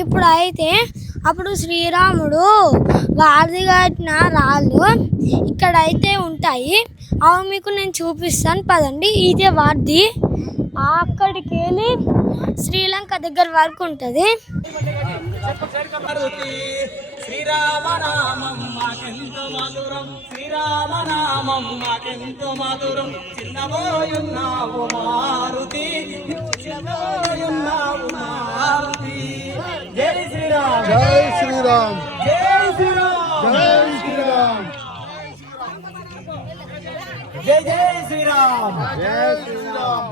ఇప్పుడు అయితే అప్పుడు శ్రీరాముడు వారధి కట్టిన రాళ్ళు ఇక్కడైతే ఉంటాయి. అవి మీకు నేను చూపిస్తాను పదండి. ఇదే వారధి, అక్కడికి వెళ్ళి శ్రీలంక దగ్గర వరకు ఉంటుంది. శ్రీరామనామం మాకెంతో మధురం, శ్రీరామనామం మాకెంతో మధురం. చిన్నబోయున్నావు మారుతి, చిన్నబోయున్నావు మారుతి. జై శ్రీరామ్, జై శ్రీరామ్, జై శ్రీరామ్, జై శ్రీరామ్, జై జై శ్రీరామ్, జై శ్రీరామ్,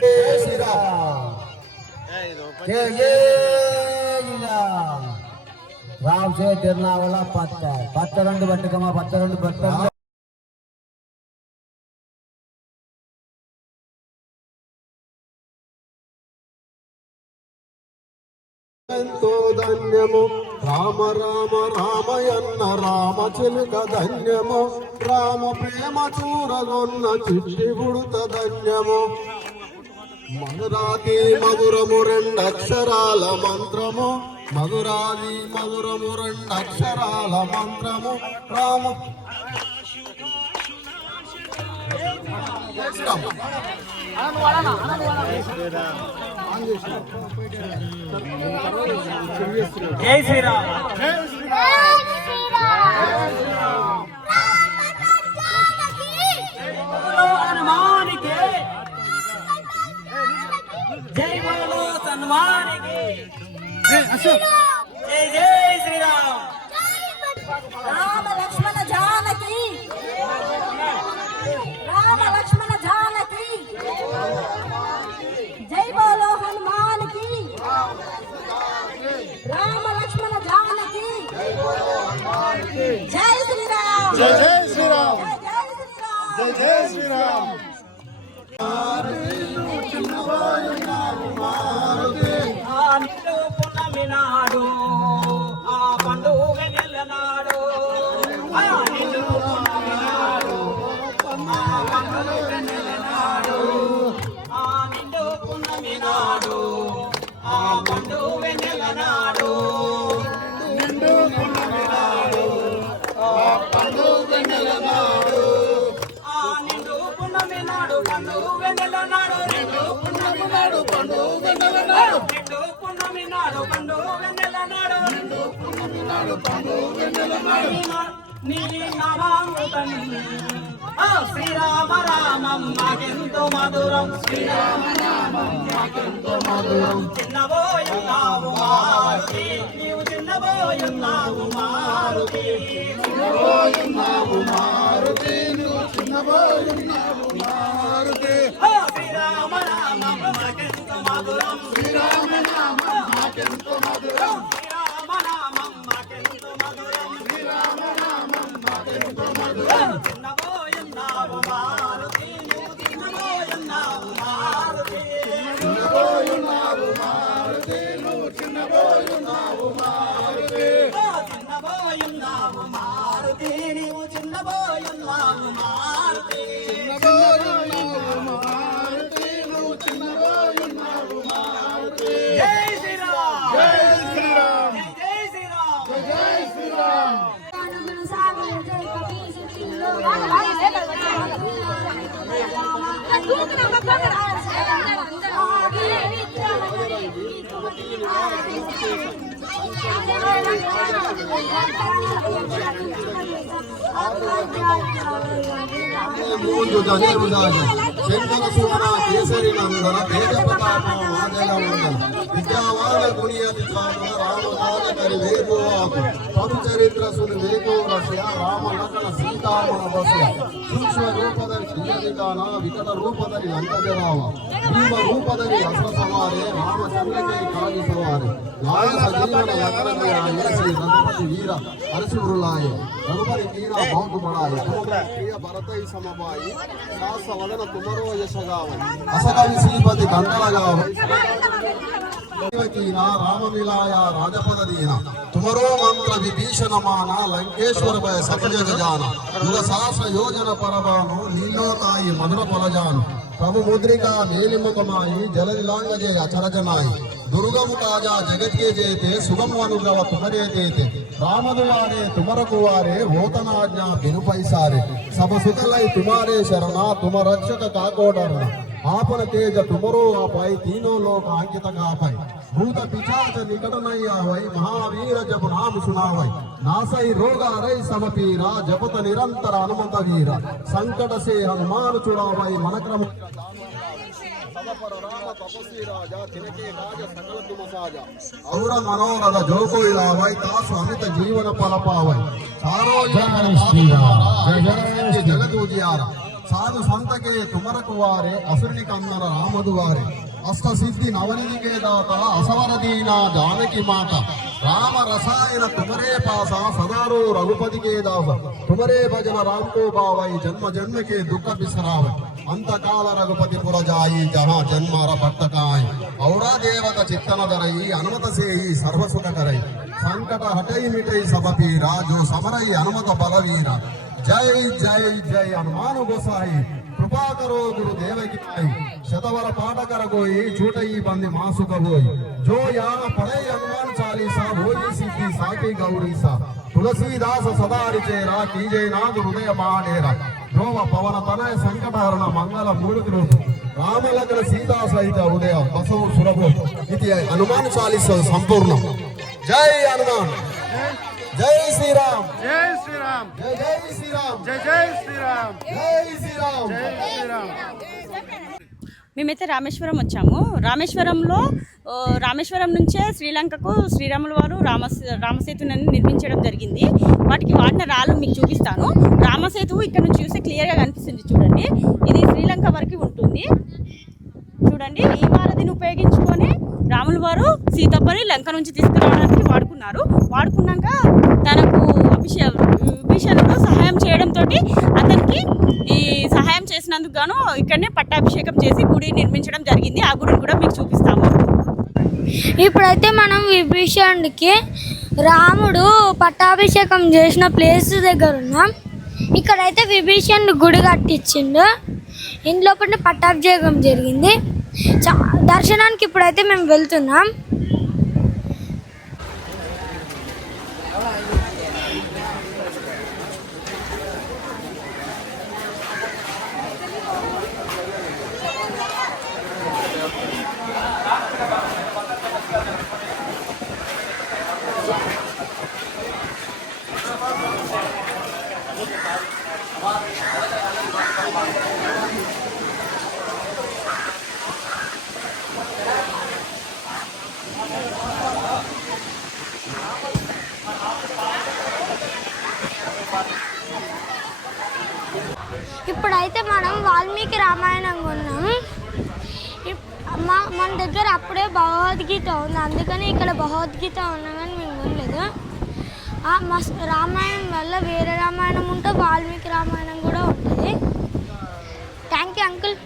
జై శ్రీరామ్, जय जय राम से तेरना वाला पत्थर बट्टकमा पत्थर ఎంతో ధన్యము రామ రామ రామయన్న రామ చిలుక ధన్యము రామ ప్రేమ చూరగొన్న చిట్టి బుడత ధన్యము మధురాది మధురము రెండక్షరాల మంత్రము మధురాది మధురము రెండక్షరాల మంత్రము రామ జై శ్రీరామ్, జై హనుమానికి, జై బోలో హనుమానికి, జై జై శ్రీరామ్. రామ లక్ష్మణ జానకి, రామ లక్ష్మణ జానకి, జై బోలో హనుమానికి, రామ లక్ష్మణ జానకి, జై శ్రీరామ్, జై జై శ్రీరామ్, జై జై జై శ్రీరామ్. నిండు పున్నమి నాడు ఆ పండుగ నెలనాడు, నిండు పున్నమి నాడు ఆ పండుగ నెలనాడు, నిండు పున్నమి నాడు ఆ పండుగ నెలనాడు, నిండు పున్నమి నాడు ఆ పండుగ నెలనాడు, నిండు పున్నమి నాడు పండుగ నెలనాడు, నిండు పున్నమి నాడు పండుగ నెలనాడు, నిండు పున్నమి నాడు పండుగ నెలనాడు, నిండు పున్నమి నాడు పండుగ నెలనాడు. నీ నామామృతం శ్రీరామ రామం మాకెంతో మధురం, శ్రీరామ నామం మాకెంతో మధురం. చిన్నబోయున్నావు మారుతి, నీవు చిన్నబోయున్నావు మారుతి, చిన్నబోయున్నావు మారుతి, నువ్వు చిన్నబోయున్నావు మారుతి. శ్రీరామ నామం మాకెంతో మధురం, శ్రీరామ నామం మాకెంతో మధురం, శ్రీరామ నామం మాకెంతో మధురం, శ్రీరామ నామం మాకెంతో మధురం. చిన్నబోయున్నావు మారుతి, నువ్వు చిన్నబోయున్నావు మారుతి, చిన్నబోయున్నావు మారుతి, నువ్వు చిన్నబోయున్నావు మారుతి. చిన్నబోయున్నావు మారుతి, నీవు చిన్నబోయున్నావు మారుతి, చిన్నబోయున్నావు మారుతి, నువ్వు చిన్నబోయున్నావు మారుతి. జై శ్రీరామ్, జై శ్రీరామ్, జై శ్రీరామ్, జై శ్రీరామ్. శంకర సువన కేసరి నందన వేద ప్రతాపం ఆదల మండల విద్యావాన గుణియతి చామ రామదానకరి వేగోవాకు పదు చరిత్ర సుని వేగో రస్య రామ లక్షణ సీతామణ బస్య సూక్ష్మ రూపధరి శ్రీయదిగాన వికట రూపధరి అంతజరావ భీమ రూపధరి అస్ర సవారే రామచంద్రకై కాగి సవారే లాయస జీవన లకరమయ శ్రీ రఘుపతి వీర హరిశురులాయ రఘుపతి వీర బాంకు బడాయ ప్రియ భరతై సమబాయి శాస వదన తుమరో యశగావ అసకవి శ్రీపతి గంటలగావ रामलीलाया राजपददीना तुमरो मंत्र विभीषण माना लंकेश्वर भय सतजग जाना युग सहस्र योजन परमानु नीलोताई मधुर फलजानु प्रभु मुद्रिका मेलिमुखमाई जलदिलांग जय अचरजनाई दुर्गम काजा जगत के जेते सुगम अनुग्रह तुम्हारे देते राम दुआरे तुमर कुआरे होतनाज्ञा बिनु पैसारे सब सुतलई तुम्हारे शरणा तुम रक्षक काको डरना आपन तेज तुमरो आपाई तीनों लोक अंकित गापाई भूत पिशाच निकट नहीं आवई महावीर जब नाम सुनावई नासई रोग हरई सब पीरा जपत निरंतर हनुमत वीरा संकट से हनुमान छुड़ावई मन क्रम और मनोरथ जो कोई लावई तासु अमित जीवन फल पावई सारो जगत उजियारा साधु संत के तुमर कुवारे असुरनि कंदन राम दुआरे अष्ट सिद्धि नवनिधि के दाता असवर दीना जानकी माता राम रसायन तुमरे पासा सदारो रघुपति के दास तुमरे भजन राम को बावई जन्म जन्म के दुख बिसरावई अंत काल रघुपति पुर जाई जहाँ जन्मार भक्त काई औरा देवत चित्तन धरई हनुमत से ही सर्व सुख करई संकट हटई मिटई सब पीरा जो समरई हनुमत बलवीरा जय जय जय हनुमान गोसाई कृपा करो गुरुदेव की शतवर पाठ कर गोई छूटई बंदी मासुक होई जो यहाँ पढ़े हनुमान चालीसा होई सिद्धि साकी गौरी सा तुलसीदास सदा रिचेरा कीजे नाथ हृदय महाडेरा ध्रुव पवन तनय संकट हरण मंगल मूर्ति रूप राम लग्न सीता सहित हृदय बसव सुरभु इति हनुमान चालीसा संपूर्ण जय हनुमान जय श्री राम जय श्री राम जय जय श्री राम जय जय श्री राम जय श्री राम जय श्री राम మేమైతే రామేశ్వరం వచ్చాము. రామేశ్వరం నుంచే శ్రీలంకకు శ్రీరాముల వారు రామసేతుని నిర్మించడం జరిగింది. వాటికి వాడిన రాళ్ళు మీకు చూపిస్తాను. రామసేతువు ఇక్కడ నుంచి చూస్తే క్లియర్గా కనిపిస్తుంది. చూడండి, ఇది శ్రీలంక వరకు ఉంటుంది. చూడండి, ఈ వారధిని ఉపయోగించుకొని రాముల వారు సీతమ్మని లంక నుంచి తీసుకురావడానికి వాడుకున్నాక తనకు విభీషణుడు సహాయం చేయడంతో అతనికి ఈ సహాయం చేసినందుకు గాను ఇక్కడనే పట్టాభిషేకం చేసి గుడి నిర్మించడం జరిగింది. ఆ గుడిని కూడా మీకు చూపిస్తాము. ఇప్పుడైతే మనం విభీషణుడికి రాముడు పట్టాభిషేకం చేసిన ప్లేస్ దగ్గర ఉన్నాం. ఇక్కడైతే విభీషణుడు గుడి కట్టించిండు. ఇంట్లో పట్టాభిషేకం జరిగింది. దర్శనానికి ఇప్పుడైతే మేము వెళ్తున్నాం. ఇప్పుడైతే మనం వాల్మీకి రామాయణం కొన్నాం. మన దగ్గర అప్పుడే భగవద్గీత ఉంది, అందుకని ఇక్కడ భగవద్గీత ఉన్నా కానీ మేము కొనలేదు. రామాయణం వల్ల వేరే రామాయణం ఉంటే వాల్మీకి రామాయణం కూడా ఉంటుంది. Thank you uncle.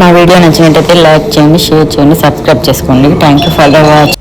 మా వీడియో నచ్చినట్లయితే లైక్ చేయండి, షేర్ చేయండి, సబ్స్క్రైబ్ చేసుకోండి. Thank you for the watch.